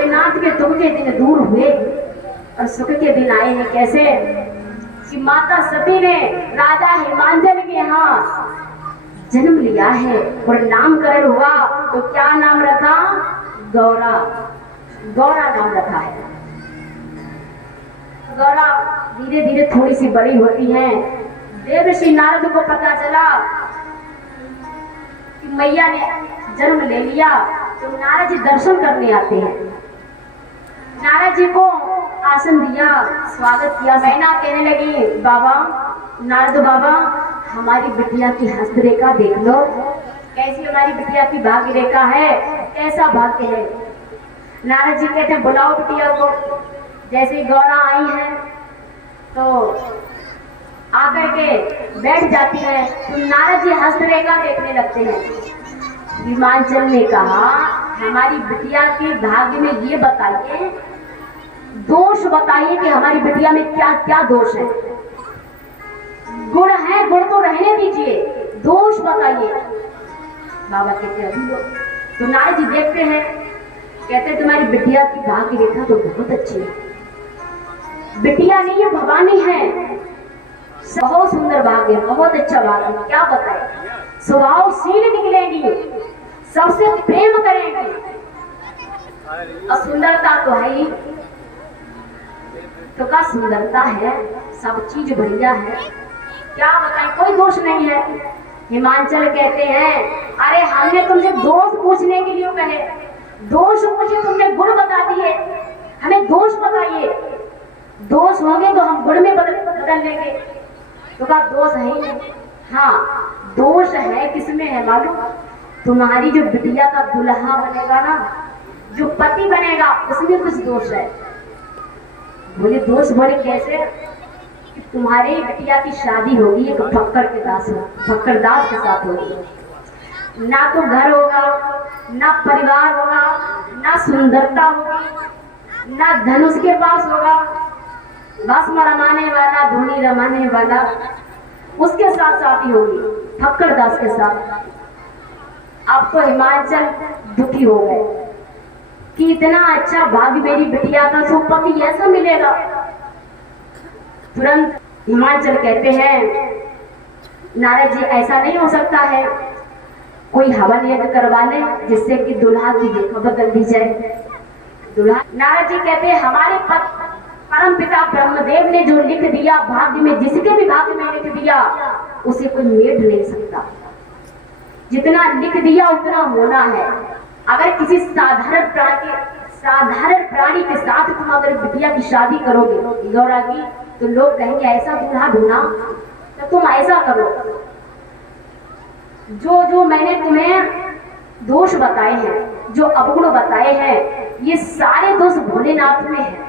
भोलेनाथ के दुख के दिन दूर हुए और सुख के दिन आए हैं। कैसे कि माता सती ने राजा हिमांचल के यहाँ जन्म लिया है और नामकरण हुआ, तो क्या नाम रखा? गौरा। गौरा नाम रखा है। गौरा धीरे धीरे थोड़ी सी बड़ी होती है। देवर्षि नारद को पता चला कि मैया ने जन्म ले लिया, तो नारद जी दर्शन करने आते हैं। नारद जी को आसन दिया, स्वागत किया। मैना कहने लगी, बाबा नारद बाबा, हमारी बिटिया की हस्तरेखा देख लो, कैसी हमारी बिटिया की भाग्य रेखा है, कैसा भाग्य है। नारद जी कहते हैं, बुलाओ बिटिया को। जैसे ही गौरा आई है तो आकर के बैठ जाती है, तो नारद जी हस्तरेखा देखने लगते हैं। हिमांचल ने कहा, हमारी बिटिया के भाग्य में ये बताइए, दोष बताइए कि हमारी बिटिया में क्या क्या दोष है। गुण है, गुण तो रहने दीजिए, दोष बताइए। बाबा कहते अभी लो। तो नारद जी देखते हैं, कहते तुम्हारी बिटिया की भाग्य रेखा तो बहुत अच्छी है। बिटिया नहीं है, भवानी है, बहुत सुंदर भाग्य, बहुत अच्छा भाग्य। क्या बताए, स्वभावशील निकलेगी, सबसे प्रेम करेंगी, और सुंदरता तो है ही। तो क्या सुंदरता है, सब चीज बढ़िया है, क्या बताएं, कोई दोष नहीं है। हिमांचल कहते हैं, अरे हमने तुमसे दोष पूछने के लिए कहे, दोष पूछे तुमने गुण बता दिए, हमें दोष बताइए। दोष होंगे तो हम गुण में बदल लेंगे। तो कहा दोष है ही नहीं। हाँ, दोष है किसमें है मालूम? तुम्हारी जो बिटिया का दुल्हा बनेगा ना, जो पति बनेगा, उसमें कुछ दोष है। बोले दोष? बोले कैसे? कि तुम्हारी बिटिया की शादी होगी एक फक्कड़ के दास, फक्कड़ दास के साथ होगी। ना तो घर होगा, ना परिवार होगा, ना सुंदरता होगी, ना धन उसके पास होगा, भस्म रमाने वाला, धूनी रमाने वाला, उसके साथ शादी होगी, फक्कड़ दास के साथ। अब तो हिमांचल दुखी हो गए कि इतना अच्छा भाग्य मेरी बिटिया का, सो पति ऐसा मिलेगा। तुरंत हिमांचल कहते हैं, नारद जी ऐसा नहीं हो सकता है, कोई हवन यज्ञ करवा ले जिससे कि दुल्हा की रेखा बदल दी जाए। दुल्हा, नारद जी कहते हैं, हमारे परम पिता ब्रह्मदेव ने जो लिख दिया भाग्य में, जिसके भी भाग्य में लिख दिया, उसे कोई मेट नहीं सकता। जितना लिख दिया उतना होना है। अगर किसी साधारण प्राणी के साथ तुम अगर बिटिया की शादी करोगे गौरा की, तो लोग कहेंगे ऐसा दूल्हा ढूंढा, तो तुम ऐसा करो। जो जो मैंने तुम्हें दोष बताए हैं, जो अवगुण बताए हैं, ये सारे दोष भोलेनाथ में है,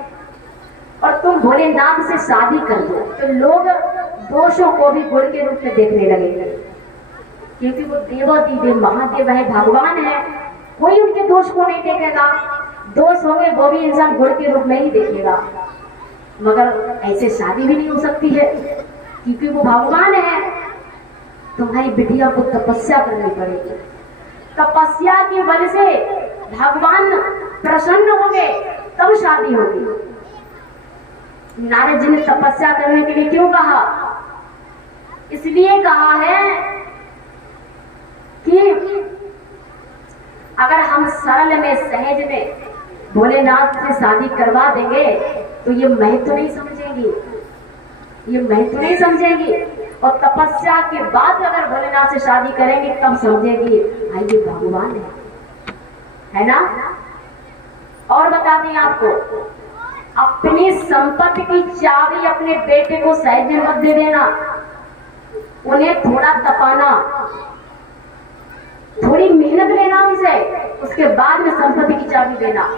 और तुम भोलेनाथ से शादी कर दो, तो लोग दोषों को भी गुण के रूप में देखने लगेंगे, क्योंकि वो देवादिदेव महादेव है, भगवान है। कोई उनके दोष को नहीं देखेगा, दोष होंगे वो भी इंसान गुण के रूप में ही देखेगा। मगर ऐसे शादी भी नहीं हो सकती है, क्योंकि वो भगवान है। तुम्हारी बिटिया को तपस्या करनी पड़ेगी, तपस्या के बल से भगवान प्रसन्न होंगे, तब शादी होगी। नारद जी ने तपस्या करने के लिए क्यों कहा? इसलिए कहा है कि अगर हम सरल में, सहज में भोलेनाथ से शादी करवा देंगे तो ये महत्व नहीं समझेंगी, ये महत्व नहीं समझेंगी। और तपस्या के बाद अगर भोलेनाथ से शादी करेंगे तब समझेंगी, भाई ये भगवान है ना। और बता दें आपको, अपनी संपत्ति की चाबी अपने बेटे को सहज में मत दे देना, उन्हें थोड़ा तपाना, थोड़ी मेहनत लेना उनसे, उसके बाद में संपत्ति की चाबी देना।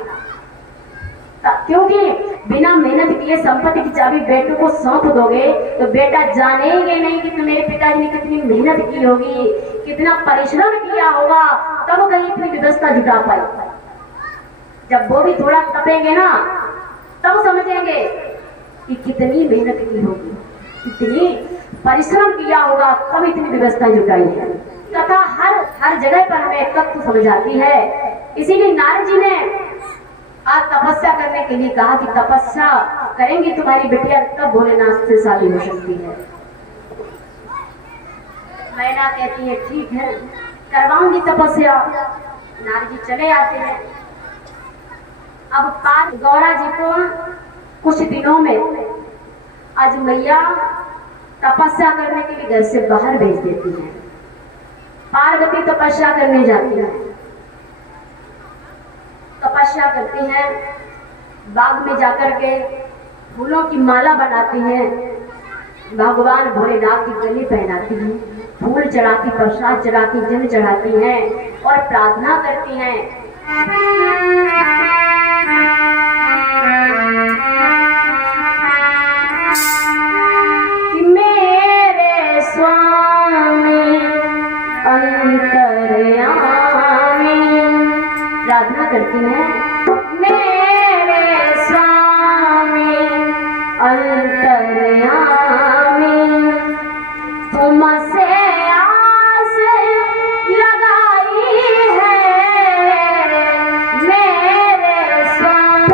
क्योंकि बिना मेहनत किए संपत्ति की चाबी बेटे को सौंप दोगे तो बेटा जानेंगे नहीं कि मेरे पिताजी ने कितनी मेहनत की होगी, कितना परिश्रम किया होगा, तब कहीं इतनी व्यवस्था जुटा पाई। जब वो भी थोड़ा तपेंगे ना, तब समझेंगे कि कितनी मेहनत की होगी, कितनी परिश्रम किया होगा, तब इतनी व्यवस्था जुटाई है। कथा हर जगह पर हमें तत्व समझ आती है। इसीलिए नारद जी ने आज तपस्या करने के लिए कहा कि तपस्या करेंगी तुम्हारी बेटिया तब भोलेनाथ से शादी हो सकती है। मैना कहती है ठीक है करवाऊंगी तपस्या। नारद जी चले आते हैं। अब पार्थ गौरा जी को कुछ दिनों में आज मैया तपस्या करने के लिए घर से बाहर भेज देती है। पार्वती तपस्या करने जाती है, तपस्या करती हैं, बाग में जाकर के फूलों की माला बनाती हैं, भगवान भोलेनाथ की गले पहनाती हैं, फूल चढ़ाती, प्रसाद चढ़ाती, जल चढ़ाती हैं और प्रार्थना करती हैं। कि मेरे स्वामी अंतर्यामी, प्रार्थना करती हैं मेरे स्वामी अंतर्यामी, तुमसे आस लगाई है मेरे स्वामी।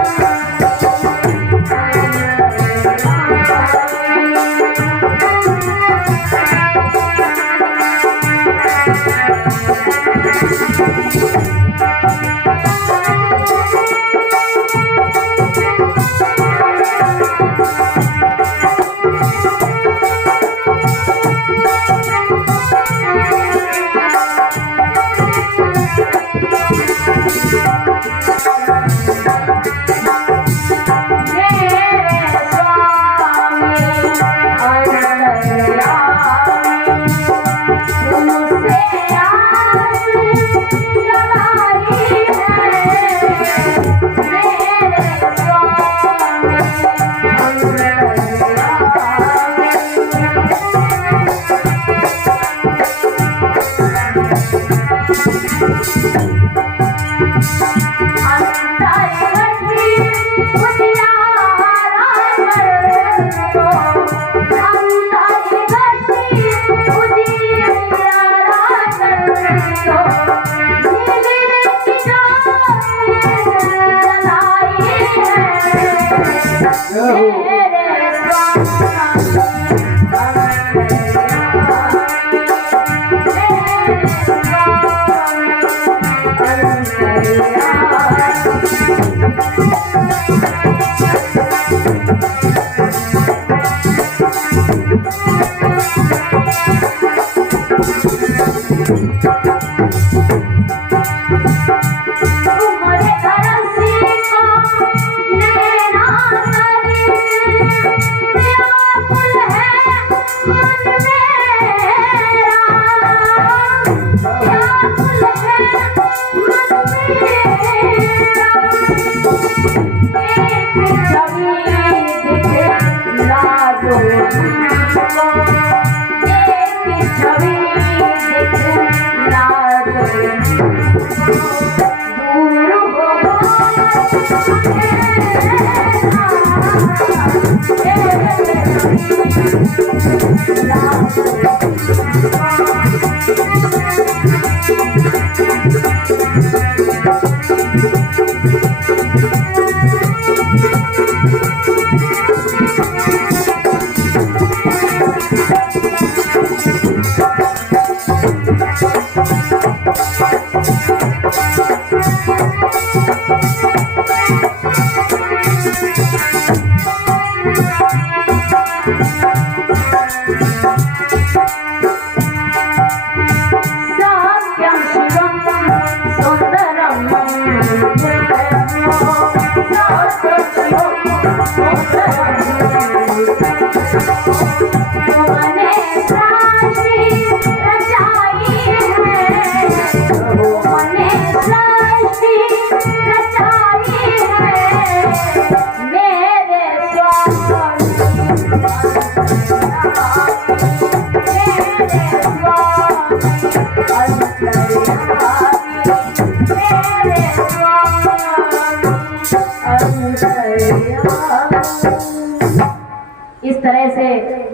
इस तरह से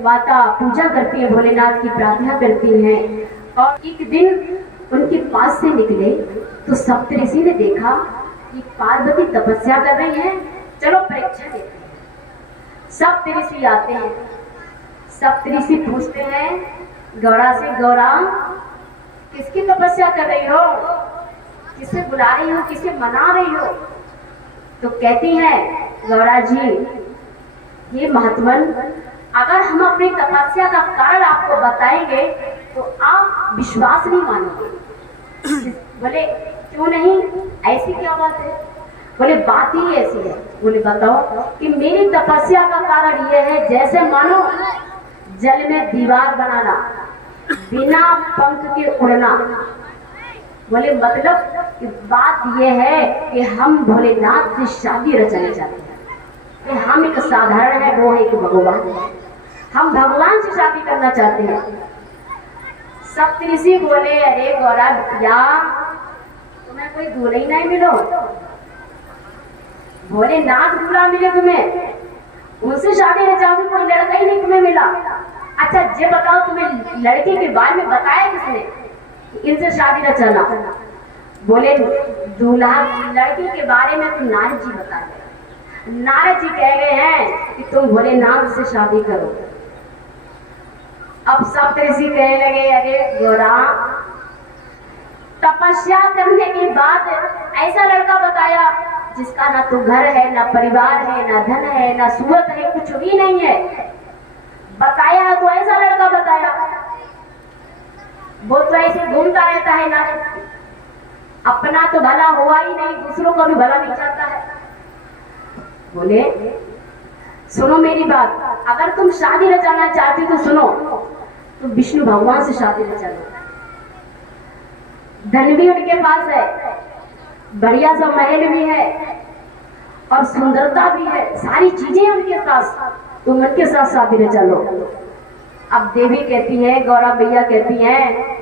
माता पूजा करती है, भोलेनाथ की प्रार्थना करती हैं। और एक दिन उनके पास से निकले तो सप्तऋषि ने देखा कि पार्वती तपस्या कर रही है, चलो परीक्षा देते हैं। सप्तऋषि आते हैं, सप्तऋषि पूछते हैं गौरा से, गौरा किसकी तपस्या कर रही हो, किसे बुला रही हो, किसे मना रही हो? तो कहती है गौरा जी, ये महात्मन, अगर हम अपनी तपस्या का कारण आपको बताएंगे तो आप विश्वास नहीं मानोगे। बोले क्यों नहीं, ऐसी क्या बात है? बोले बात ही ऐसी है। बोले बताओ। कि मेरी तपस्या का कारण यह है, जैसे मानो जल में दीवार बनाना, बिना पंख के उड़ना। बोले मतलब कि बात यह है कि हम भोलेनाथ से शादी रचना चाहते हैं। कि हम एक साधारण है, वो है एक भगवान है, हम भगवान से शादी करना चाहते हैं। सप्तऋषि बोले अरे गौरा बिटिया, तुम्हें कोई दूल्हा ही नहीं मिलो, भोलेनाथ दूल्हा मिले तुम्हें, उनसे शादी रचाओगे, कोई लड़का ही नहीं तुम्हें मिला। अच्छा ये बताओ, तुम्हें लड़के के बारे में बताया किसने, इनसे शादी रचाना? बोले दूल्हा लड़की के बारे में तो नारद जी बता गए। नारद जी कह गए हैं कि तुम भोलेनाथ से शादी करो। अब सप्तऋषि कहने लगे अरे गौरा, तपस्या करने के बाद ऐसा लड़का बताया जिसका ना तो घर है, ना परिवार है, ना धन है, ना सूरत है, कुछ भी नहीं है। बताया तो ऐसा लड़का बताया, वो तो ऐसे घूमता रहता है ना, अपना तो भला हुआ ही नहीं, दूसरों को भी भला नहीं चाहता है। बोले सुनो मेरी बात, अगर तुम शादी रचाना चाहती हो तो सुनो, तुम विष्णु भगवान से शादी रचाना। धन भी उनके पास है, बढ़िया सा महल भी है और सुंदरता भी है, सारी चीजें उनके पास, तुम उनके साथ शादी रचा लो। अब देवी कहती है, गौरा भैया कहती है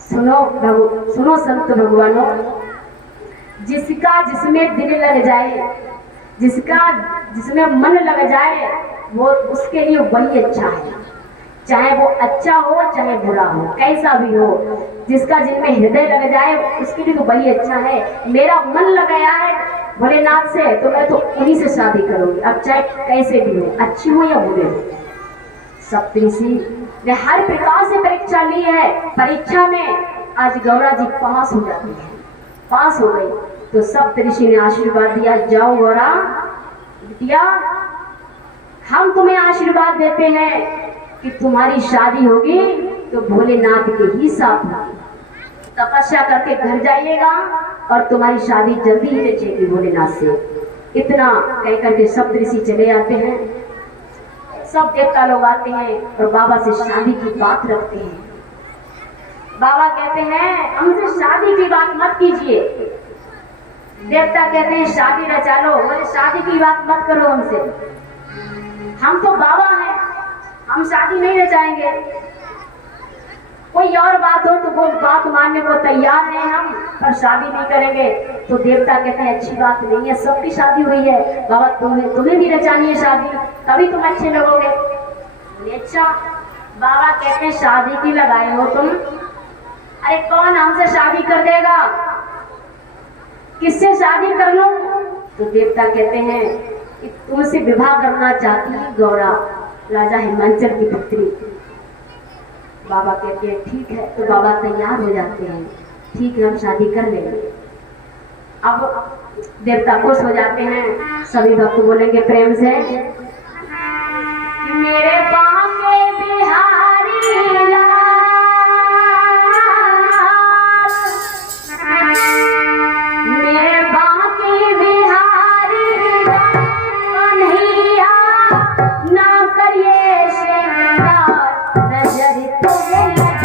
सुनो संत भगवानों, जिसका जिसमें दिल लग जाए, जिसका जिसमें मन लग जाए, वो उसके लिए वही अच्छा है। चाहे वो अच्छा हो चाहे बुरा हो, कैसा भी हो, जिसका जिनमें हृदय लग जाए उसके लिए तो वही अच्छा है। मेरा मन लगाया है भोलेनाथ से, तो मैं तो उन्हीं से शादी करूंगी, अब चाहे कैसे भी हो, अच्छी हो या बुरे हो। सप्तऋषि ने हर प्रकार से परीक्षा ली है, परीक्षा में आज गौरा जी पास हो जाती है, पास हो गई। तो सप्तऋषि ने आशीर्वाद दिया, जाओ गौरा बिटिया, हम तुम्हें आशीर्वाद देते हैं कि तुम्हारी शादी होगी तो भोलेनाथ के ही साथ होगी। तपस्या करके घर जाइएगा और तुम्हारी शादी जल्दी ही रचेगी भोलेनाथ से। इतना कह करके सप्तऋषि चले आते हैं। सब देवता लोग आते हैं और बाबा से शादी की बात रखते हैं। बाबा कहते हैं हमसे शादी की बात मत कीजिए। देवता कहते हैं शादी रचा लो। बोले शादी की बात मत करो हमसे, हम तो बाबा हैं, हम शादी नहीं रचाएंगे। कोई और बात हो तो वो बात मानने को तैयार हैं हम, पर शादी नहीं करेंगे। तो देवता कहते हैं अच्छी बात नहीं है, सबकी शादी हुई है बाबा, तुम्हें भी रचानी है शादी, तभी तुम अच्छे लगोगे। अच्छा, बाबा कहते हैं शादी की लगाए हो तुम, अरे कौन हमसे शादी कर देगा, किससे शादी कर लूं? तो देवता कहते हैं कि तुमसे विवाह करना चाहती है गौरा, राजा हिमांचल की पुत्री। बाबा कहते हैं ठीक है। तो बाबा तैयार हो जाते हैं, ठीक है हम शादी कर लेंगे। अब देवता खुश हो जाते हैं। सभी भक्त बोलेंगे प्रेम से, मेरे बांके बिहारी लाल, मेरे बांके बिहारी लाल, कन्हैया ना करिए श्रृंगार, नजर तुझे लग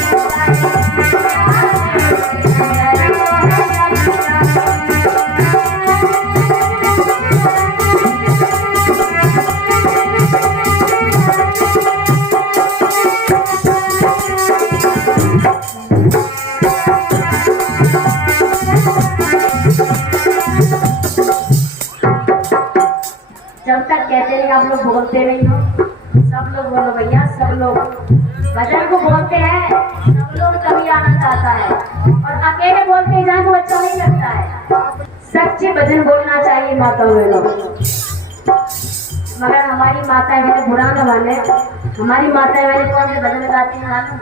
जब तक कहते नहीं आप लोग बोलते नहीं हो। सब लोग बोलो भैया, सब लोग भजन को बोलते हैं, सब लोग कभी आनंद आता है, और अकेले बोलते जाए तो अच्छा नहीं लगता है। सच्चे भजन बोलना चाहिए माता बहनों। मगर हमारी माता बहन बुरा न माने, हमारी माता बहन कौन से भजन गाती हैं मालूम?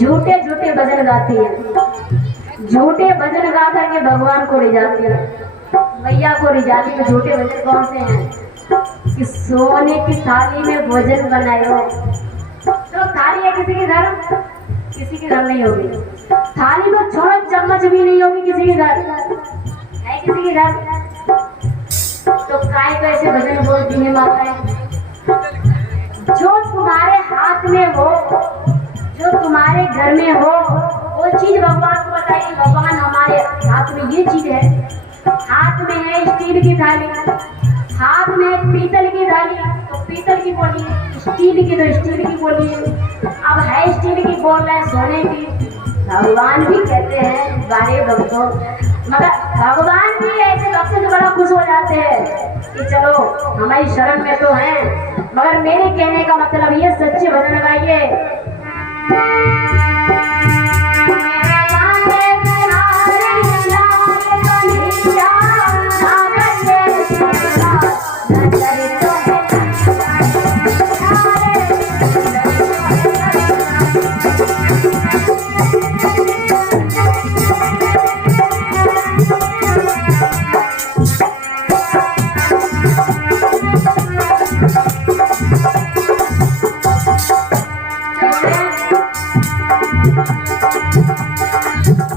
झूठे झूठे भजन गाती है, झूठे भजन गा करके भगवान को रिझाती है, मैया को रिझाती है। झूठे भजन कौन से हैं कि सोने की थाली में भोजन बनाए हो, तो थाली है किसी के घर, किसी के घर नहीं होगी थाली, तो छोड़ चम्मच भी नहीं होगी किसी के घर, है किसी के घर, तो काय कैसे भजन बोलती है माताएं? जो तुम्हारे हाथ में हो, जो तुम्हारे घर में हो, वो चीज भगवान को बताइए। भगवान हमारे हाथ में ये चीज है, हाथ में है स्टील की थाली, हाथ में पीतल की थाली, तो पीतल की बोलिए, स्टील की तो स्टील की बोलिए। अब है स्टील की बोल रहे हैं, सोने की। भगवान भी कहते हैं बारे भक्तों, मगर भगवान भी ऐसे भक्तों से बड़ा खुश हो जाते हैं कि चलो हमारी शरण में तो हैं। मगर मेरे कहने का मतलब ये, सच्चे भजन गाइए।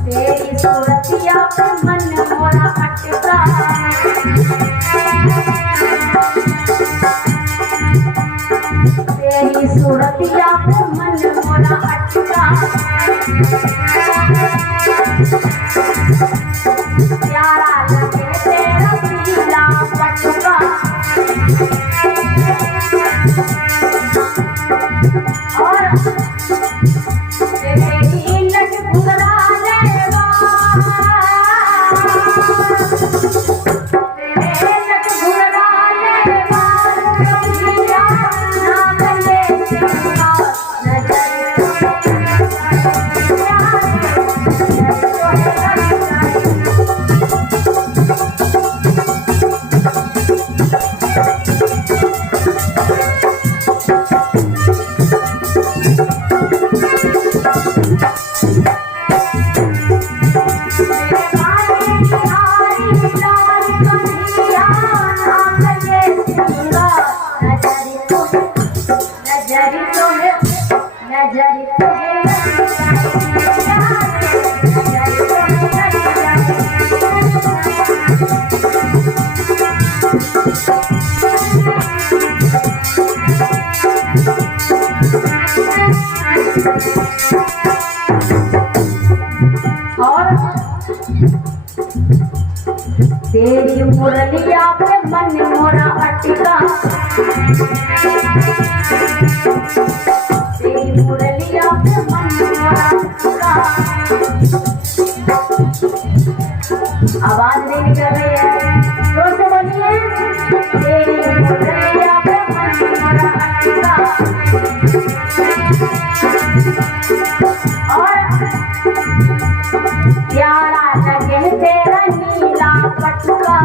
तेरी सूरतिया पे मन मोरा अटका, तेरी सूरतिया पे मन मोरा अटका, प्यारा लगे तेरा पीला पटका, और तेरी लट घुघरा तेरी मुरलिया पे मन मोरा अटका, तेरी मुरलिया पे मन मोरा अटका। आवाज नहीं निकल रही है, जोर से बोलिए। तेरी मुरलिया पे मन मोरा अटका, और प्यारा लगे तेरा नीला पटका,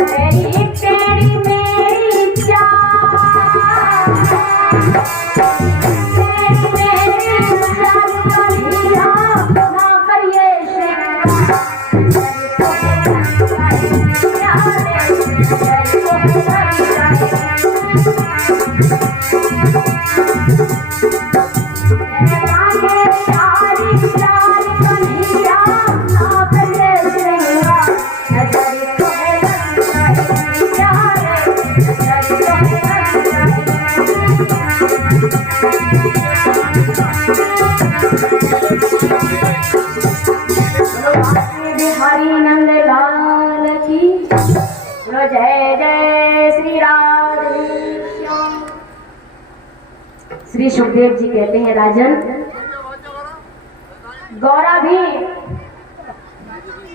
तेरी तेरी मेरी चाल, तेरी मेरी चाल कन्हैया ना करिए बिहारी नंद लाल की जय जय श्री राधे। श्री सुखदेव जी कहते हैं, राजन गौरा भी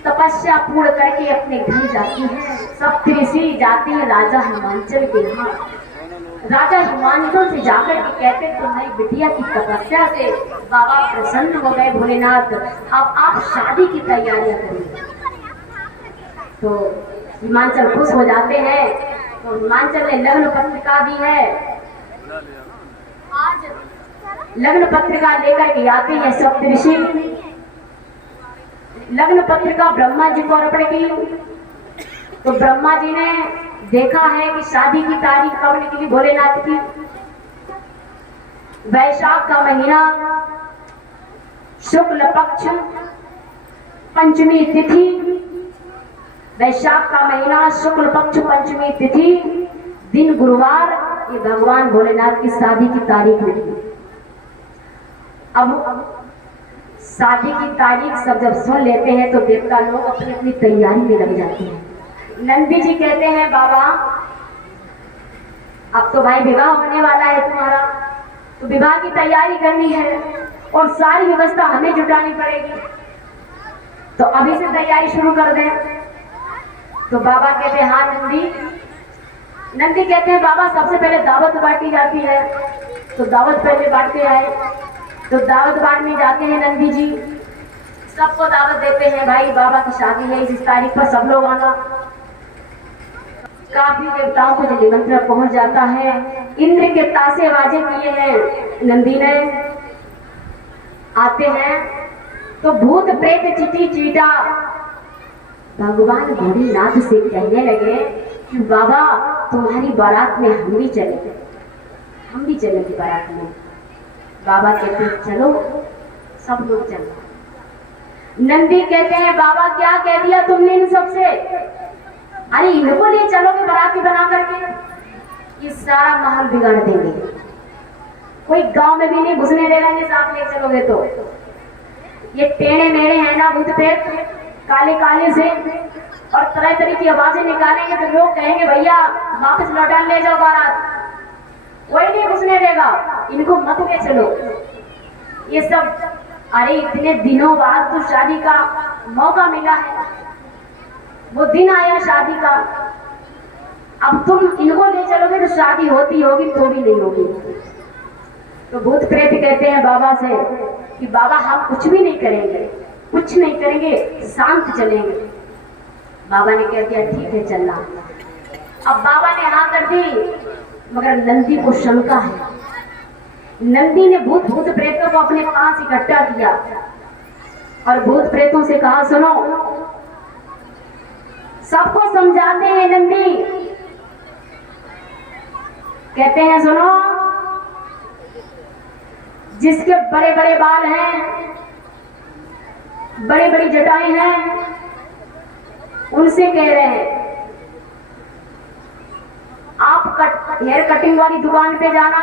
तपस्या पूर्ण करके अपने घर जाती है, सब ऋषि जाती है राजा हिमांचल के यहाँ। राजा हिमांशु से जाकर के कहते तुम्हारी बिटिया की तपस्या से बाबा प्रसन्न हो गए भोलेनाथ, अब आप शादी की तैयारियां करिए। तो हिमांचल खुश हो जाते हैं। तो हिमांचल ने लग्न पत्रिका दी है। आज लग्न पत्रिका लेकर के आते हैं सप्तऋषि। लग्न पत्रिका ब्रह्मा जी को अर्पण की। तो ब्रह्मा जी ने देखा है कि शादी की तारीख कब निकली भोलेनाथ की, वैशाख का महीना, शुक्ल पक्ष, पंचमी तिथि। वैशाख का महीना, शुक्ल पक्ष, पंचमी तिथि, दिन गुरुवार, ये भगवान भोलेनाथ की शादी की तारीख निकली। अब शादी की तारीख सब जब सुन लेते हैं तो देवता लोग अपनी अपनी तैयारी में लग जाते हैं। नंदी जी कहते हैं बाबा अब तो भाई विवाह होने वाला है तुम्हारा, तो विवाह की तैयारी करनी है और सारी व्यवस्था हमें जुटानी पड़ेगी, तो अभी से तैयारी शुरू कर दें। तो बाबा कहते हैं हाँ नंदी। नंदी कहते हैं बाबा सबसे पहले दावत बांटी जाती है, तो दावत पहले बांटते आए। तो दावत बांटने जाते हैं नंदी जी, सबको दावत देते हैं भाई बाबा की शादी है इस तारीख पर, सब लोग आना। काफी देवताओं को जो निमंत्रण पहुंच जाता है। इंद्र के तासे बाजे किए हैं नंदी ने। आते हैं तो भूत प्रेत चिटी चीटा भगवान भोलेनाथ से कहने लगे कि बाबा तुम्हारी बारात में हम भी चलेंगे, हम भी चलेंगे बारात में। बाबा कहते हैं चलो, सब लोग चलो। नंदी कहते हैं बाबा क्या कह दिया तुमने इन सबसे, अरे इनको ले चलोगे बाराती बना करके, ये सारा महल बिगाड़ देंगे, कोई गांव में भी नहीं घुसने दे रहे साथ ले चलोगे तो। ये टेढ़े मेढ़े हैं ना भूत प्रेत, काले काले से, और तरह तरह की आवाजें निकालेंगे तो लोग कहेंगे भैया वापस लौटा ले जाओ बारात, कोई नहीं घुसने देगा, इनको मत ले चलो। ये सब, अरे इतने दिनों बाद तो शादी का मौका मिला है, वो दिन आया शादी का, अब तुम इनको ले चलोगे तो शादी होती होगी तो भी नहीं होगी। तो भूत प्रेत कहते हैं बाबा से कि बाबा हम कुछ भी नहीं करेंगे, कुछ नहीं करेंगे, शांत चलेंगे। बाबा ने कह दिया ठीक है चलना। अब बाबा ने हाँ कर दी, मगर नंदी को शंका है। नंदी ने भूत प्रेतों को अपने पास इकट्ठा किया और भूत प्रेतों से कहा सुनो, सबको समझाते हैं नंदी, कहते हैं सुनो, जिसके बड़े बड़े बाल हैं, बड़ी बड़ी जटाएं हैं, उनसे कह रहे हैं आप हेयर कटिंग वाली दुकान पे जाना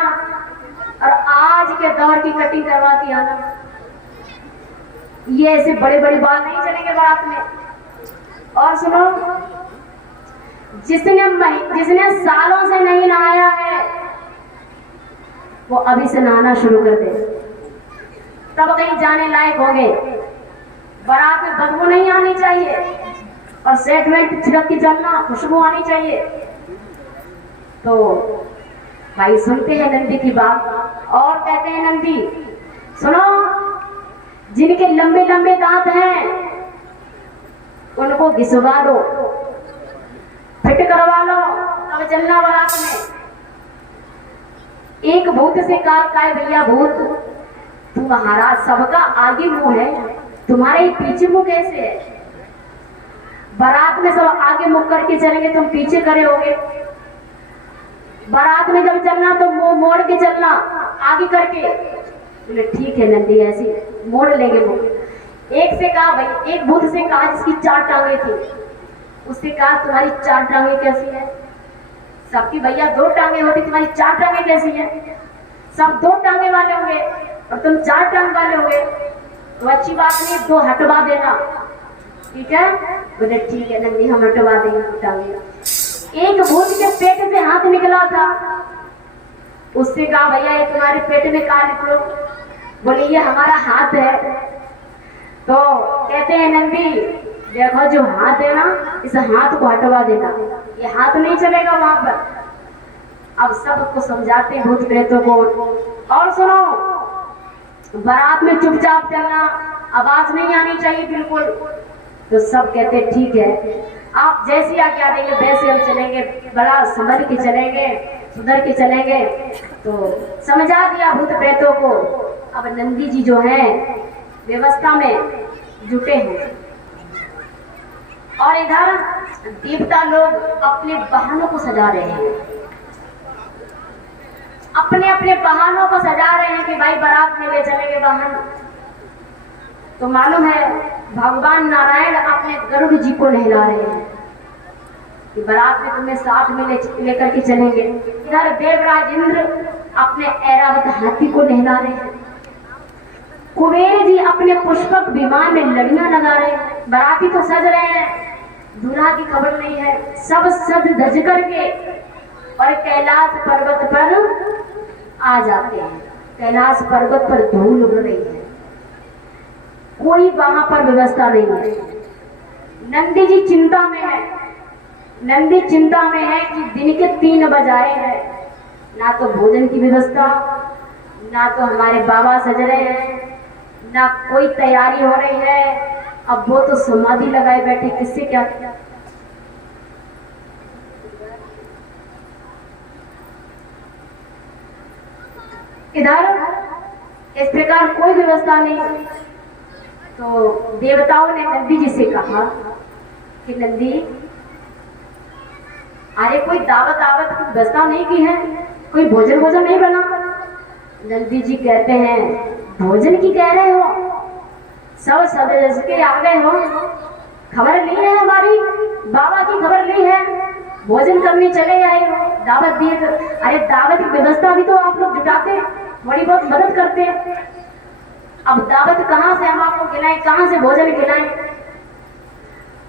और आज के दौर की कटिंग करवा के आना। ये ऐसे बड़े बड़े बाल नहीं चलेंगे बारात में। और सुनो, जिसने सालों से नहीं नहाया है वो अभी से नहाना शुरू कर दे, तब कहीं जाने लायक होंगे। बारात में बदबू नहीं आनी चाहिए और सेटमेंट छिड़क के चलना, खुशबू आनी चाहिए। तो भाई सुनते हैं नंदी की बात और कहते हैं नंदी सुनो, जिनके लंबे लंबे दांत हैं उनको घिसवा दो, फिट करवा लो, तब चलना बारात में। एक भूत से कहा भैया भूत तुम्हारा सबका आगे मुंह है, तुम्हारे पीछे मुंह कैसे है? बारात में सब आगे मुंह करके चलेंगे, तुम पीछे खड़े होगे। बारात में जब चलना तो मुंह मोड़ के चलना, आगे करके। बोले ठीक है नंदी, ऐसी मोड़ लेंगे मुंह। एक से कहा भाई, एक भूत से कहा जिसकी 4 टांगे थी, उससे कहा तुम्हारी 4 टांगे कैसी है? सबकी भैया 2 टांगे होती, तुम्हारी 4 टांगे कैसी है? सब 2 टांगे वाले होंगे और तुम 4 टांग वाले होंगे, तो अच्छी बात नहीं, 2 हटवा देना, ठीक है? बोले ठीक है नंदी, हम हटवा देंगे टांगे। एक भूत के पेट से हाथ निकला था, उससे कहा भैया ये तुम्हारे पेट में कहा निकलो? बोले ये हमारा हाथ है। तो कहते हैं नंदी देखो जो हाथ है ना, इस हाथ को हटवा देना, ये हाथ नहीं चलेगा वहां पर। अब सबको समझाते हैं भूत प्रेतों को। और सुनो, बारात में चुपचाप चलना, आवाज नहीं आनी चाहिए बिल्कुल। तो सब कहते ठीक है, आप जैसी आज्ञा देंगे वैसे हम चलेंगे, बड़ा संभल के चलेंगे, सुधर के चलेंगे। तो समझा दिया भूत प्रेतों को। अब नंदी जी जो है व्यवस्था में जुटे हैं और इधर देवता लोग अपने वाहनों को सजा रहे हैं, अपने अपने वाहनों को सजा रहे हैं कि भाई बारात में ले चलेंगे वाहन। तो मालूम है भगवान नारायण अपने गरुड़ जी को नहला रहे हैं कि बारात में तुम्हें साथ में लेकर के चलेंगे। इधर देवराज इंद्र अपने ऐरावत हाथी को नहला रहे हैं। कुबेर जी अपने पुष्पक विमान में लड़ियां लगा रहे हैं। बाराती तो सज रहे हैं, दूल्हा की खबर नहीं है। सब सज धज करके और कैलाश पर्वत पर आ जाते हैं। कैलाश पर्वत पर धूल उड़ रही है, कोई वहां पर व्यवस्था नहीं है। नंदी जी चिंता में है, नंदी चिंता में है कि दिन के 3 बज आए हैं, ना तो भोजन की व्यवस्था, ना तो हमारे बाबा सज रहे हैं, ना कोई तैयारी हो रही है। अब वो तो समाधि लगाए बैठे, किससे क्या। इधर इस प्रकार कोई व्यवस्था नहीं। तो देवताओं ने नंदी जी से कहा कि नंदी, अरे कोई दावत आवत की व्यवस्था नहीं की है, कोई भोजन भोजन नहीं बना। नंदी जी कहते हैं भोजन की कह रहे हो, सब सज के आ गए हो, खबर नहीं है हमारी, बाबा की खबर नहीं है, भोजन करने चले आए हो, दावत दिए। अरे दावत की व्यवस्था भी तो आप लोग जुटाते, थोड़ी बहुत मदद करते। अब दावत कहाँ से हम आपको खिलाएं, कहाँ से भोजन खिलाएं।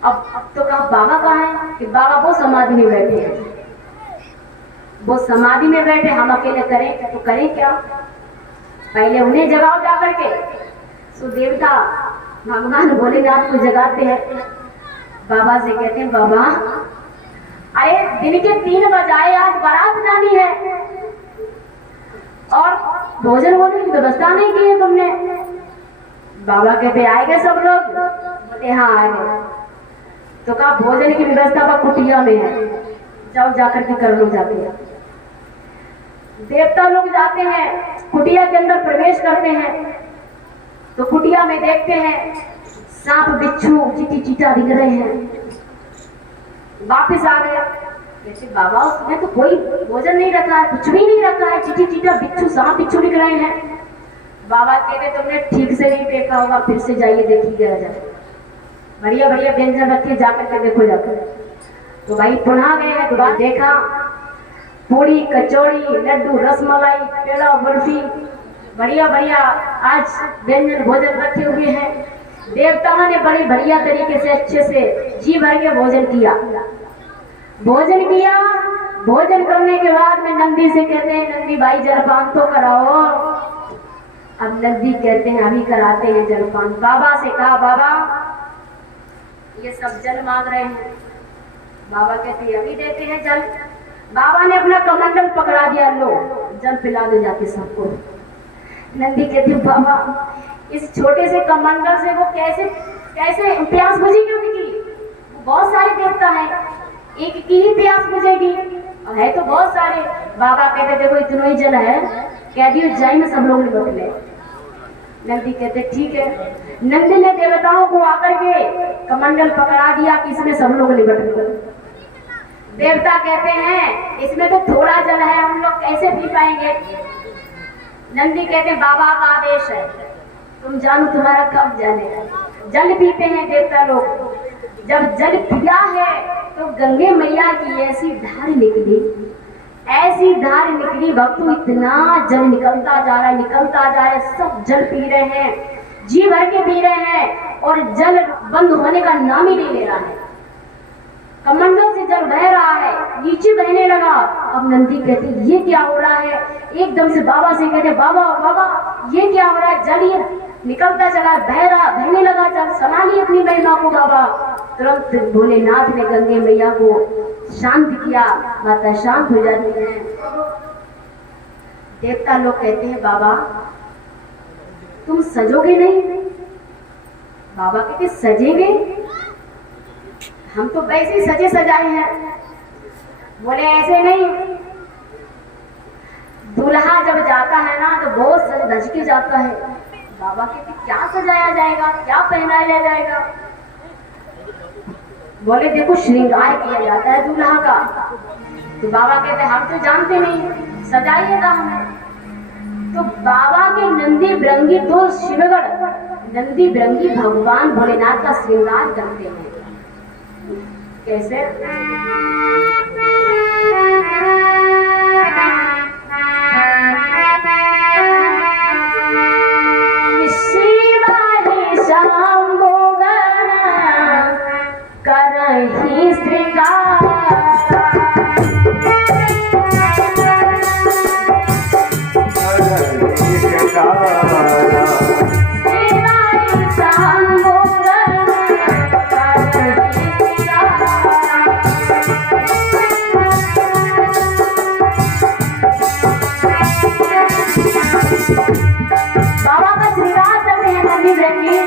अब तो कहा बाबा कहाँ है, कि बाबा वो समाधि में बैठे हैं, वो समाधि में बैठे, हम अकेले करें तो करें क्या। पहले उन्हें जगाओ जाकर के। सो देवता भगवान भोलेनाथ को जगाते हैं। बाबा से कहते हैं बाबा, अरे दिन के 3 बज आए, आज बारात जानी है और भोजन भोजन की व्यवस्था नहीं की है तुमने। बाबा कहते आएंगे सब लोग, बोले हाँ आएंगे। तो कहा भोजन की व्यवस्था का कुटिया में है, जाओ जाकर के कर लो जाते हैं। देवता लोग जाते हैं, कुटिया के अंदर प्रवेश करते हैं। तो कुटिया में देखते हैं सांप बिच्छू चीटी चीटा दिख रहे हैं। वापिस आ गए, जैसे बाबा उसमें तो कोई भोजन नहीं रखा है, कुछ भी नहीं रखा है, चीटी चीटा बिच्छू सांप बिच्छू दिख रहे हैं। बाबा कहते तुमने ठीक से नहीं देखा होगा, फिर से जाइए देखिएगा, जाए बढ़िया बढ़िया व्यंजन रखे, जाकर के देखो जाकर। तो भाई पुनः गए हैं, दोबारा देखा पूरी कचौड़ी लड्डू रसमलाई पेड़ा बर्फी बढ़िया बढ़िया आज व्यंजन भोजन रखे हुए हैं। देवताओं ने बड़ी बढ़िया तरीके से अच्छे से जी भर के भोजन किया। भोजन करने के बाद में नंदी से कहते हैं नंदी भाई जलपान तो कराओ। अब नंदी कहते हैं अभी कराते हैं जलपान। बाबा से कहा बाबा ये सब जल मांग रहे हैं। बाबा कहते हैं अभी देते हैं जल। बाबा ने अपना कमंडल पकड़ा दिया, लो जल पिला दे जाके सबको। नंदी कहते हैं बाबा इस छोटे से कमंडल से वो कैसे कैसे प्यास बुझेगी उनकी, बहुत सारे देवता हैं, एक की ही प्यास बुझेगी और है तो बहुत सारे। बाबा कहते देखो इतना ही जल है, कह दियो जाए में सब लोग निपट ले। नंदी कहते ठीक है। नंदी ने देवताओं को आकर के कमंडल पकड़ा दिया कि इसमें सब लोग निपट ले। देवता कहते हैं इसमें तो थोड़ा जल है, हम लोग कैसे पी पाएंगे। नंदी कहते हैं बाबा का आदेश है, तुम जानो तुम्हारा कब जाने। जल पीते हैं देवता लोग। जब जल पिया है तो गंगे मैया की ऐसी धार निकली, ऐसी धार निकली, भक्तों इतना जल निकलता जा रहा है, निकलता जा रहा है, सब जल पी रहे हैं, जी भर के पी रहे हैं और जल बंद होने का नाम ही नहीं ले रहा है। कमंडलों से जल बह रहा है, नीचे बहने लगा। अब नंदी कहते ये क्या हो रहा है? एकदम से बाबा से कहते बाबा बाबा ये क्या हो रहा है? जल ये निकलता चला, बह रहा, बहने लगा जल, संभालिए अपनी महिमा को बाबा। तुरंत भोलेनाथ ने गंगे मैया को शांत किया, माता शांत हो जाती है। देवता लोग कहते हैं बाबा तुम सजोगे नहीं? बाबा कहते सजेंगे, हम तो वैसे ही सजे सजाए हैं। बोले ऐसे नहीं, दूल्हा जब जाता है ना तो बहुत सज धज के जाता है। बाबा कहते क्या सजाया जाएगा, क्या पहनाया जाएगा? बोले देखो श्रृंगार किया जाता है दूल्हा का। तो बाबा कहते हम तो जानते नहीं, सजाइएगा हमें। तो बाबा के नंदी बिरंगी दो शिवगढ़ नंदी बिरंगी भगवान भोलेनाथ का श्रृंगार करते हैं। कैसे? करही श्रृंगार बाबा का श्रृंगार करते हैं नंदी बिरंगी।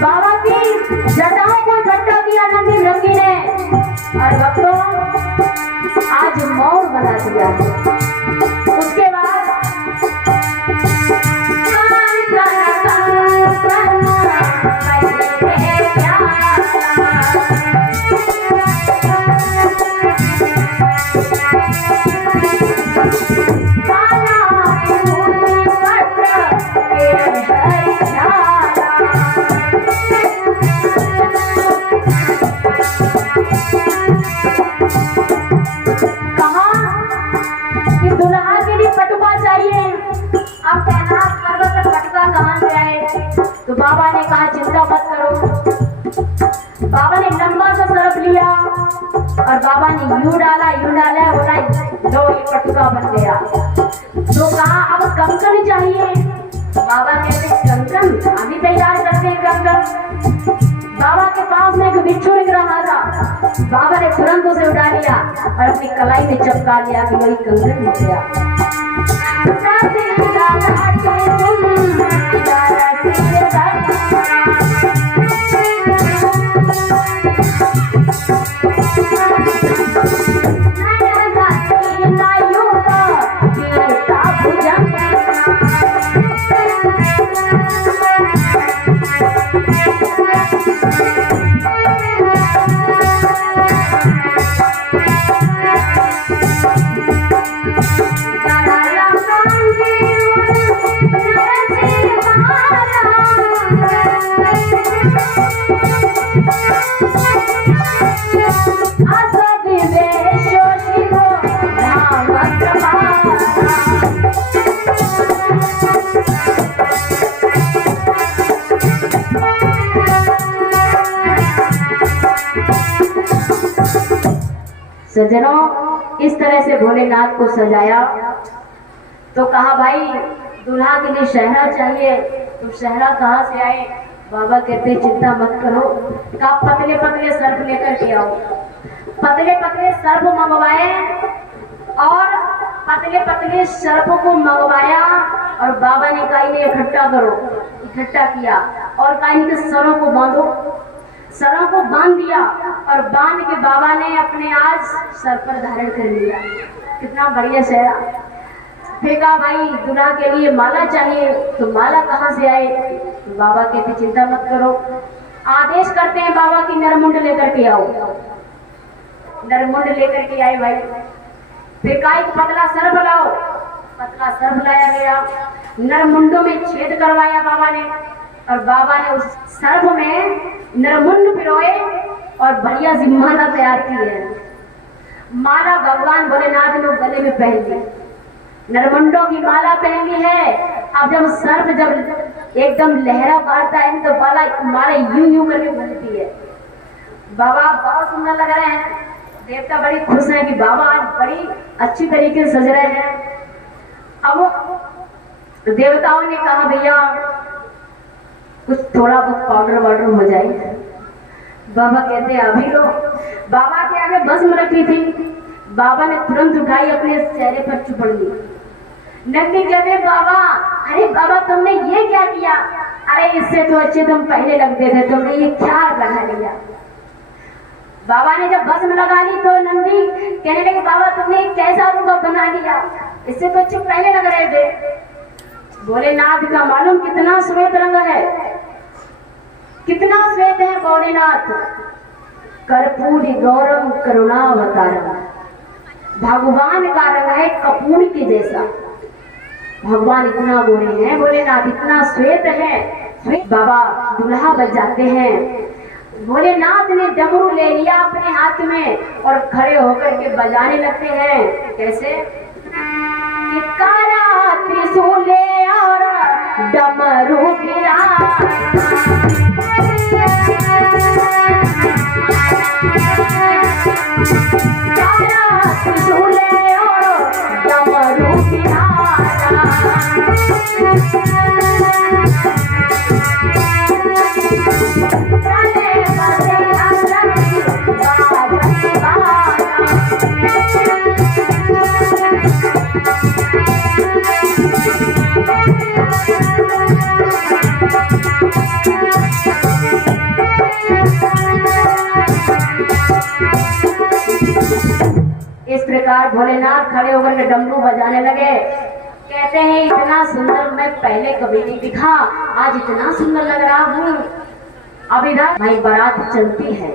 बाबा की जटाओं को इकट्ठा किया नंदी बिरंगी ने, और भक्तों आज मौन बना दिया। उसके बाद तो बाबा ने कहा चिंता मत करो। बाबा ने लंबा सा सर्प लिया और बाबा ने यूं डाला बोला लो ये पटुका बन गया। तो कहा अब कंकन चाहिए। बाबा कहते कंकन अभी तैयार करते हैं कंकन। बाबा के पास में एक बिच्छू निकल रहा था। बाबा ने तुरंत उसे उठा लिया और अपनी कलाई में चपका लिया कि वही कंकन मिल गया। सज्जनों इस तरह से भोलेनाथ को सजाया। तो कहा भाई दूल्हा के लिए शहरा चाहिए। तो शहरा कहाँ से आए? बाबा कहते चिंता मत करो, कहा पतले पतले सर्प लेकर के आओ। पतले पतले सर्प मंगवाए और पतले पतले सर्प को मंगवाया और बाबा ने कहा इन्हें इकट्ठा करो। इकट्ठा किया और कहा इनके सरों को बांधो। सरों को बांध दिया और बांध के बाबा ने अपने आज सर पर धारण कर लिया। कितना बढ़िया शहरा। फिर कहा भाई दूल्हा के लिए माला चाहिए। तो माला कहाँ से आए? तो बाबा कहते चिंता मत करो, आदेश करते हैं बाबा की नरमुंड लेकर के आओ। नरमुंड लेकर के आए भाई। फिर कहा एक पतला सर्प लाओ। पतला सर्प लाया गया, नरमुंडों में छेद करवाया बाबा ने और बाबा ने उस सर्प में नरमुंड पिरोए और बढ़िया जिम्माना तैयार की है। माला भगवान भोलेनाथ ने गले में पहन ली, नरमुंडों की माला पहन ली है। अब जब सर्प जब एकदम लहरा मारता है तो माला यूं यूं करके घूमती है। बाबा बहुत सुंदर लग रहे हैं, देवता बड़ी खुश हैं कि बाबा आज बड़ी अच्छी तरीके से सज रहे हैं। अब देवताओं ने कहा भैया कुछ थोड़ा बहुत पाउडर वाउडर हो जाए। बाबा कहते हैं अभी लो। बाबा के आगे भस्म रखी थी, बाबा ने तुरंत उठाई अपने चेहरे पर चुपड़ ली। नंदी कहते बाबा, अरे बाबा तुमने ये क्या किया? अरे इससे तो अच्छे तुम पहले लगते थे, तुमने ये क्या लगा लिया? बाबा ने जब भस्म लगा ली तो नंदी कहने लगे बाबा तुमने कैसा रूप बना लिया, इससे तो अच्छे पहले लग रहे थे। भोलेनाथ का मालूम कितना श्वेत रंग है, कितना श्वेत है भोलेनाथ। कर्पूरी गौरव करुणावतारम, भगवान का रंग है कपूर के जैसा। भगवान इतना गोरे हैं, भोलेनाथ इतना श्वेत है। बाबा दुल्हा बच जाते हैं। भोलेनाथ ने डमरू ले लिया अपने हाथ में और खड़े होकर के बजाने लगते हैं। कैसे? काला त्रिशूले और डमरू गिरा, काला त्रिशूले और डमरू गिरा, इस प्रकार भोलेनाथ खड़े होकर के डमरू बजाने लगे। कहते हैं इतना सुंदर मैं पहले कभी नहीं दिखा, आज इतना सुंदर लग रहा हूँ। अब इधर भाई बारात चलती है,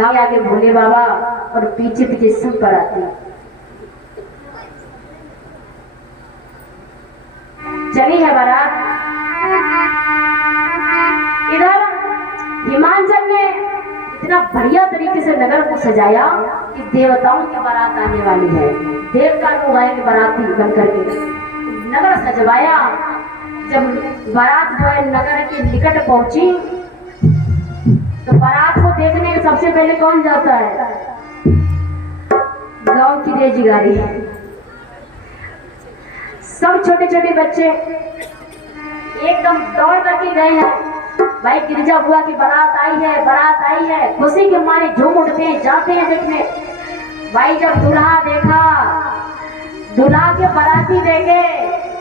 आगे भोले बाबा और पीछे पीछे सब बाराती। चली है बारात। इधर हिमाचल ने इतना बढ़िया तरीके से नगर को सजाया कि देवताओं की बारात आने वाली है। देवता लोग आएंगे बाराती बन करके, नगर सजवाया। जब बारात जो है नगर के निकट पहुंची तो बारात को देखने के सबसे पहले कौन जाता है? गांव की रेजीगारी। सब छोटे छोटे बच्चे एकदम दौड़ करके गए हैं। भाई गिरजा बुआ की बारात आई है, बारात आई है, खुशी के मारे झूम उठते हैं, जाते हैं देखने। भाई जब दूल्हा देखा, दूल्हा के बाराती देखे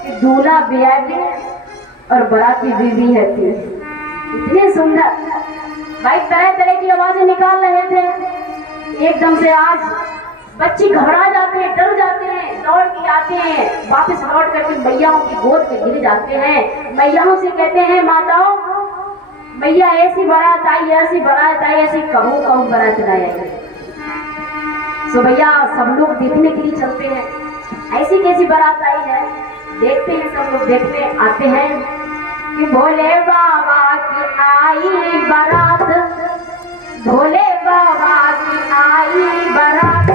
कि दूल्हा वीआईपी और बाराती बीवी है थी, इतने सुंदर। भाई तरह तरह की आवाजें निकाल रहे थे। एकदम से आज बच्चे घबरा जाते हैं, डर जाते हैं, दौड़ के आते हैं, वापस लौट करके मैयाओं की गोद में गिर जाते हैं। मैयाओं से कहते हैं माताओं, मैया ऐसी बारात आई, ऐसी बारात आई, ऐसी कहूँ कहूँ बारात आई। सो भैया सब लोग देखने के लिए चलते हैं, ऐसी कैसी बारात आई है। देखते हैं, सब लोग देखने आते हैं कि भोले बाबा की आई बारात, भोले बाबा की आई बारात,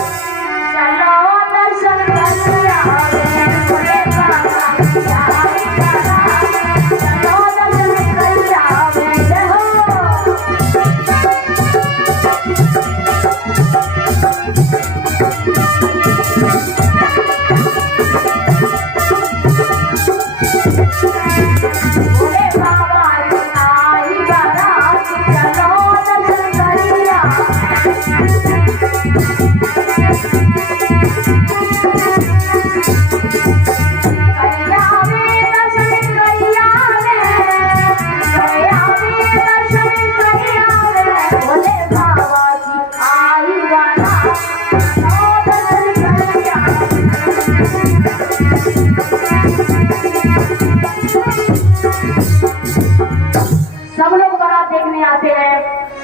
चलो दर्शन कर आवे, भोले बाबा की आई बारात, चलो दर्शन कर आवे।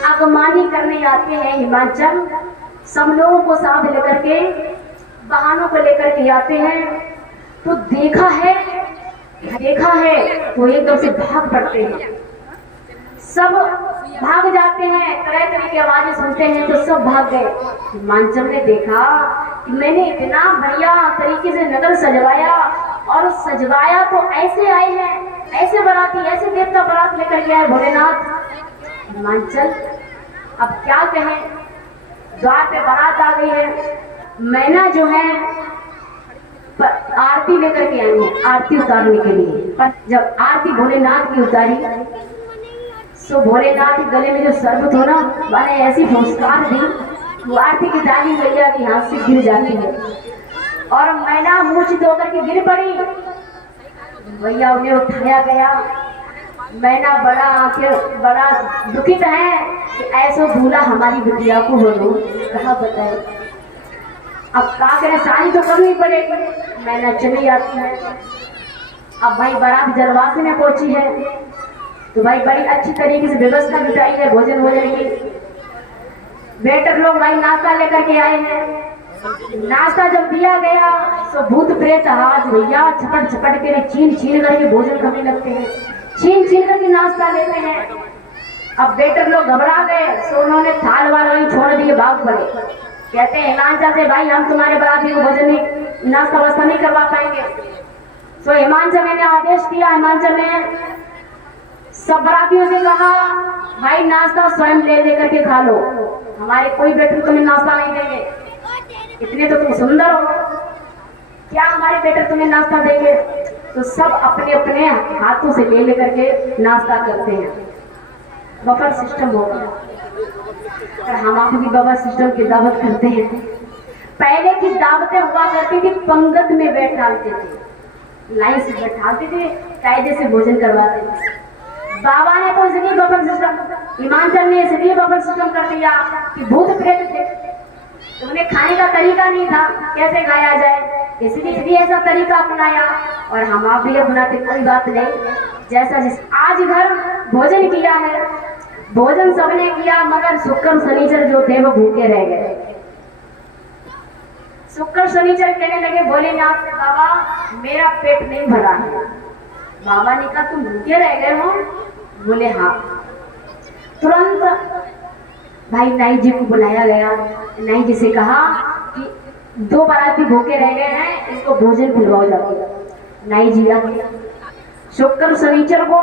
आगमानी करने आते हैं हिमाचल। सब लोगों को साथ लेकर के, वाहनों को लेकर के आते हैं। तो देखा है तो एकदम से भाग पड़ते हैं। सब भाग जाते हैं, तरह तरह की आवाजें सुनते हैं तो सब भाग गए। हिमांचल ने देखा कि मैंने इतना बढ़िया तरीके से नगर सजवाया और सजवाया तो ऐसे आए हैं, ऐसे बाराती, ऐसे देवता बारात लेकर के आए भोलेनाथ। हिमांचल अब क्या कहें, द्वार पे बारात आ गई है। मैना जो है आरती लेकर के आई है, आरती उतारने के लिए। पर जब आरती भोलेनाथ की उतारी तो भोलेनाथ के गले में जो शरबत हो ना, मैंने ऐसी फुसकार दी, वो आरती की डाली भैया के हाथ से गिर जाती है और मैना मूछ धोकर के गिर पड़ी। भैया उन्हें उठाया गया। मैना बड़ा दुखित है कि ऐसा भूला हमारी बिटिया को हो लो, कहा बताए। अब क्या करें, शादी तो करनी पड़ेगी। मैना चली आती है। अब भाई बारात दरवाजे में पहुंची है तो भाई बड़ी अच्छी तरीके से व्यवस्था जुटाई है भोजन की। वेटर लोग भाई नाश्ता लेकर के आए हैं। नाश्ता जब दिया गया तो भूत प्रेत हाथ भैया छपट छपट के छीन छीन करके भोजन करने लगते हैं, छीन छीन करके नाश्ता लेते हैं। अब वेटर लोग घबरा गए तो उन्होंने थाल वाल वहीं छोड़ दिए, भाग पड़े। कहते हैं हिमांचल से भाई हम तुम्हारे बराती को भोजन नहीं, नाश्ता वास्ता नहीं करवा पाएंगे। तो हिमांचल ने आदेश दिया, हिमांचल ने सब बरातियों से कहा भाई नाश्ता स्वयं ले लेकर के खा लो, हमारे कोई बेटे तुम्हें नाश्ता नहीं देंगे। इतने तो तुम सुंदर हो, क्या हमारे बेटे तुम्हें नाश्ता देंगे? तो सब अपने अपने हाथों से ले लेकर के नाश्ता करते हैं। बफर सिस्टम हो गया और हम आप भी बफर सिस्टम की दावत करते हैं। पहले की दावतें हुआ करती थी, पंगत में बैठाते थे, लाइन से बैठाते थे, कायदे से भोजन करवाते थे। बाबा ने तो इसलिए बफर सिस्टम, हिमांचल ने इसलिए बफर सिस्टम कर दिया कि भूत प्रेत थे, तो उन्हें खाने का तरीका नहीं था कैसे खाया जाए, इसलिए ऐसा तरीका अपनाया और हम आप भी अपनाते, कोई बात नहीं। जैसा जिस आज घर भोजन किया है, भोजन सबने किया, मगर शुक्र शनिचर जो थे वो भूखे रह गए। शुक्र शनिचर कहने लगे भोलेनाथ से बाबा मेरा पेट नहीं भरा है। बाबा ने कहा तुम भूखे रह गए हो? बोले हाँ। तुरंत भाई नाई जी को बुलाया गया। नाई जी से कहा कि दो बाराती भूखे रह गए हैं, इसको भोजन खिलवाओ जाके। नाई जी आ गया। शुक्र शनिचर को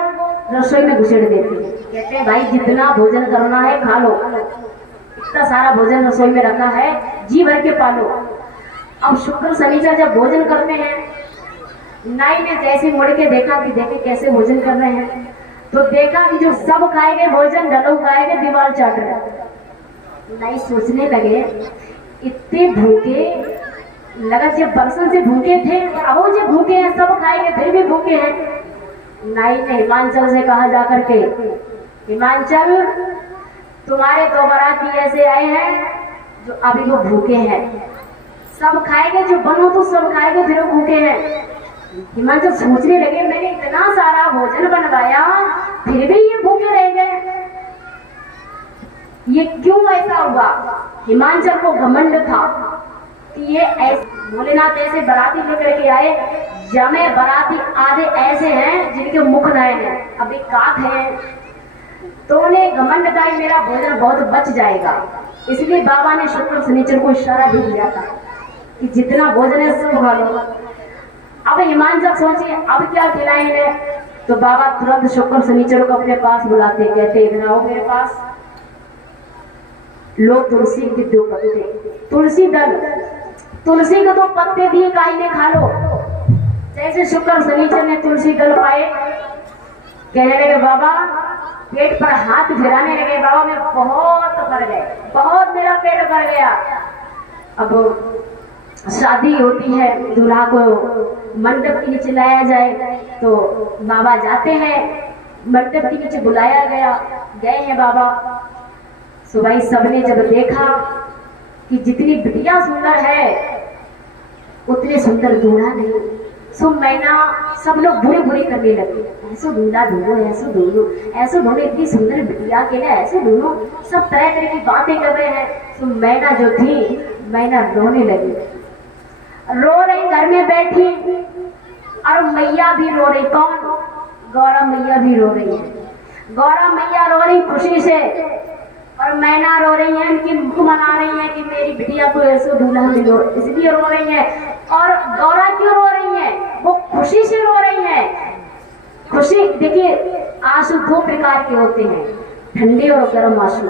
रसोई में घुसेड़ देते, कहते हैं भाई जितना भोजन करना है खा लो, इतना सारा भोजन रसोई में रखा है, जी भर के पालो। अब शुक्र शनिचर जब भोजन करते हैं, नाई ने जैसे मुड़ के देखा कि देखे कैसे भोजन कर रहे हैं, तो देखा कि जो सब खाएंगे भोजन ढलो खाएंगे, दीवार चाट रहे। नाई सोचने लगे इतने भूखे, लगा जब बरसन से भूखे थे अब वो जो भूखे हैं, सब खाएंगे फिर भी भूखे हैं। नाई ने हिमांचल से कहा जाकर के हिमांचल तुम्हारे दो बाराती ऐसे आए हैं जो अभी वो भूखे हैं, सब खाएंगे, जो बनो तो सब खाएंगे फिर वो भूखे हैं। हिमांचल सोचने लगे मैंने इतना सारा भोजन बनवाया फिर भी ये भूखे रह गए, ये क्यों ऐसा हुआ? हिमांचल को घमंड था कि ये ऐसे भोलेनाथ ऐसे बाराती लेकर के आए, जमे बाराती आधे ऐसे हैं जिनके मुख नए हैं, अभी काट है, तो उन्हें घमंड था मेरा भोजन बहुत बच जाएगा। इसलिए बाबा ने शुक्र शनिचर को इशारा भी दिया था कि जितना भोजन है सब खा लो। अब हिमांचल सोचे अब क्या खिलाएंगे, तो बाबा तुरंत शुक्र शनिचर को अपने पास बुलाते, कहते इधर आओ मेरे पास, लो तुलसी के दो पत्ते, तुलसी दल, तुलसी के दो पत्ते दिए गाय ने खा लो। जैसे शुक्र शनिचर ने तुलसी दल पाए, कहने लगे बाबा, पेट पर हाथ फिराने लगे, बाबा मैं बहुत भर गए, बहुत मेरा पेट भर गया। अब शादी होती है, दूल्हा को मंडप के नीचे लाया जाए, तो बाबा जाते हैं, मंडप के नीचे बुलाया गया, गए हैं बाबा। सो भाई सबने जब देखा कि जितनी बिटिया सुंदर है उतने सुंदर दूल्हा नहीं, सो मैना सब लोग बुरे बुरे करने लगे, ऐसो दूल्हा ढूंढो, ऐसो ढूंढो, ऐसो ढूंढो, इतनी सुंदर बिटिया के लिए ऐसे ढूंढो, सब तरह तरह की बातें कर रहे हैं। सो मैना जो थी, मैना रोने लगी, रो रही, घर में बैठी, और मैया भी रो रही। कौन? गौरा मैया भी रो रही है। गौरा मैया रो रही खुशी से और मैना रो रही है, इनकी मुख मना रही है कि मेरी बिटिया को ऐसे दूल्हा मिलो, इसलिए रो रही है। और गौरा क्यों रो रही है? वो खुशी से रो रही है। खुशी, देखिए आंसू दो प्रकार के होते हैं, ठंडे और गर्म आंसू।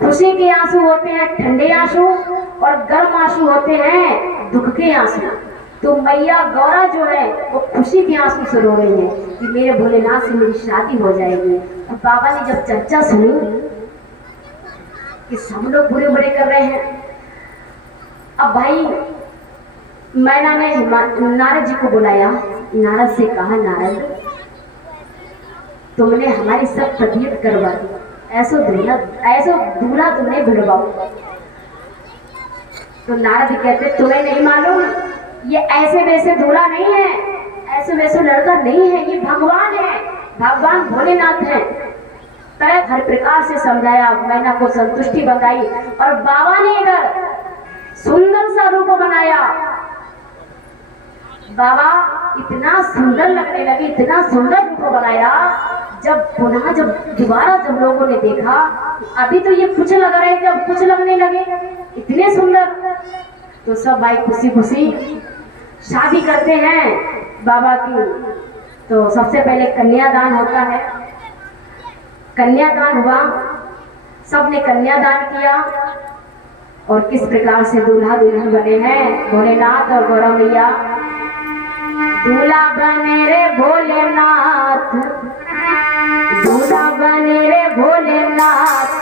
खुशी के आंसू होते हैं ठंडे आंसू और गर्म आंसू होते हैं दुख के आंसू। तो मैया गौरा जो है वो खुशी के आंसू से रो रही है कि मेरे भोलेनाथ से मेरी शादी हो जाएगी। और बाबा ने जब चर्चा सुनी कि सब लोग बुरे बुरे कर रहे हैं, अब भाई मैना ने नारद जी को बुलाया। नारद से कहा, नारद तुमने हमारी सब तबीयत करवा दी, ऐसो दूल्हा तुमने बुलवाओ। तो नारद कहते तुम्हें नहीं मालूम, ये ऐसे वैसे दूल्हा नहीं है, ऐसे वैसे लड़का नहीं है, ये भगवान है, भगवान भोलेनाथ है। तरह हर प्रकार से समझाया, मैना को संतुष्टि बताई और बाबा ने इधर सुंदर सा रूप बनाया। बाबा इतना सुंदर लगने लगे, इतना सुंदर रूप बनाया। जब दोबारा जब लोगों ने देखा, अभी तो ये कुछ लग रहे थे, अब कुछ लगने लगे, इतने सुंदर। तो सब भाई खुशी खुशी शादी करते हैं बाबा की। तो सबसे पहले कन्यादान होता है। कन्यादान हुआ, सबने कन्यादान किया और किस प्रकार से दूल्हा दुल्हन बने हैं भोलेनाथ और गौरा मैया। दूल्हा बने रे भोलेनाथ, दूल्हा बने रे भोलेनाथ,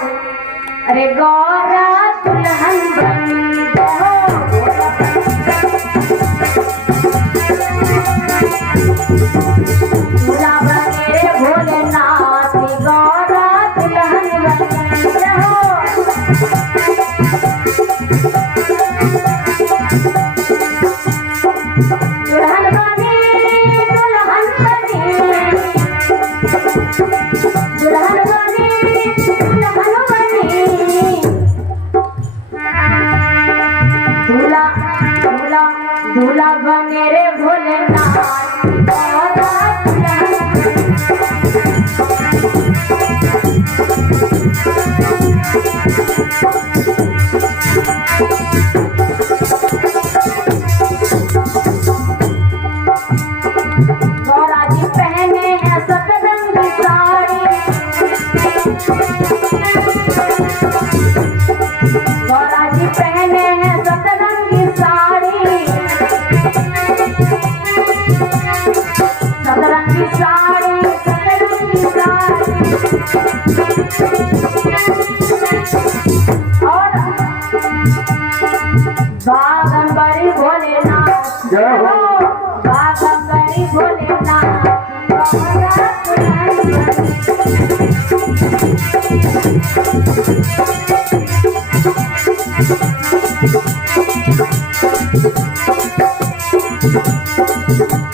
अरे गौरा दुल्हन बनी हो। दूल्हा बने रे भोलेनाथ, गौरा दुल्हन बनी हो। दुल्हन बनी, दुल्हन बनी, दुल्हन बनी, दुल्हन बनी। दूल्हा दूल्हा दूल्हा बने रे भोलेनाथ, गौरा दुल्हन गौरा जी पहने हैं सतरंगी साड़ी, गौरा जी पहने हैं सतरंगी साड़ी, सतरंगी साड़ी, सतरंगी साड़ी। और बागंबरी भोलेनाथ, बागंबरी भोलेनाथ, गौरा दुल्हन बनी।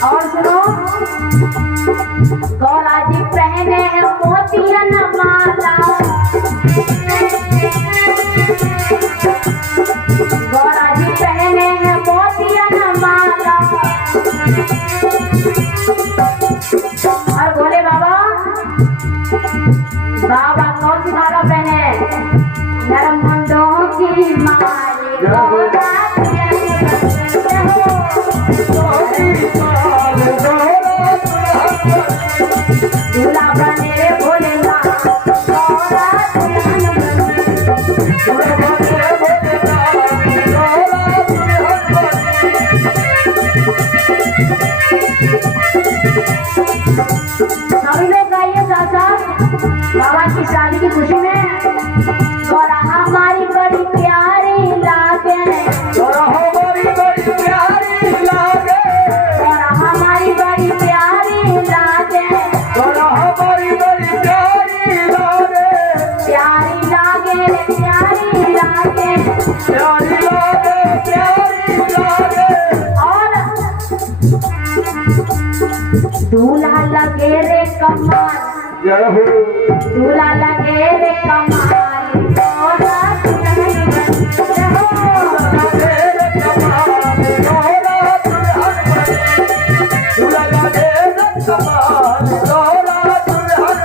और सुनो, गौरा जी पहने हैं मोतियन माला, गौरा जी पहने हैं मोतियन माला। और बोले बाबा, बाबा कौन सी माला पहने? नरम मुंडों की माली, गौरा दूल्हा बने रे भोलेनाथ, गौरा दुल्हन सभी लोग गाइए साथ साथ बाबा की शादी की खुशी में। गौरा हमारी बड़ी प्यारी लागे, गौरा हमारी बड़ी प्यारी लागे, गौरा हमारी बड़ी प्यारी लागे, गौरा हमारी बड़ी प्यारी लागे, प्यारी लागे रे प्यारी लागे, प्यारी लागे प्यारी लागे। और दूल्हा लगे रे कमाल, दूल्हा लगे रे कमाल, गौरा दुल्हन बनी हो। लगे रे कमाल, गौरा दुल्हन बनी, दूल्हा लगे रे कमाल, गौरा दुल्हन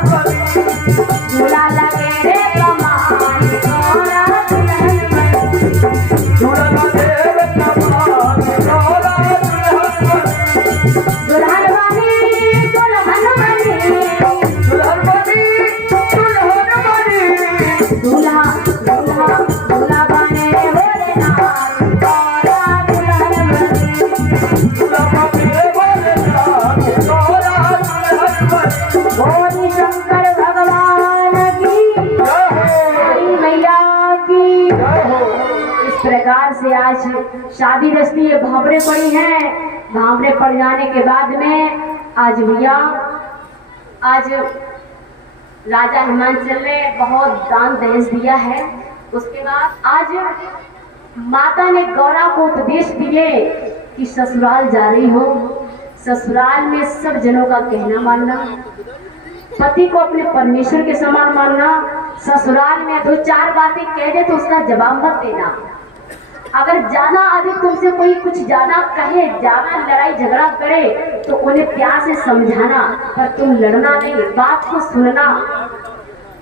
प्रकार से आज शादी रस्ती ये भावरे पड़ी हैं। भावरे पड़ जाने के बाद में आज भैया आज राजा हिमांचल ने बहुत दान दहेज दिया है। उसके बाद आज माता ने गौरा को उपदेश दिए कि ससुराल जा रही हो, ससुराल में सब जनों का कहना मानना, पति को अपने परमेश्वर के समान मानना, ससुराल में 2-4 बातें कह दे तो उसका जवाब मत देना। अगर ज्यादा अधिक तुमसे कोई कुछ ज्यादा कहे, ज्यादा लड़ाई झगड़ा करे तो उन्हें प्यार से समझाना, पर तुम लड़ना नहीं, बात को सुनना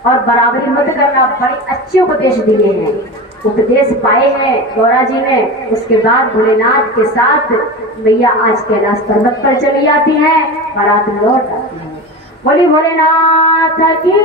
और बराबरी मत करना। बड़े अच्छे उपदेश दिए हैं, उपदेश पाए हैं गौरा जी ने। उसके बाद भोलेनाथ के साथ मैया आज कैलाश पर्वत पर चली जाती हैं, बारात लौट आती है। बोली भोलेनाथ की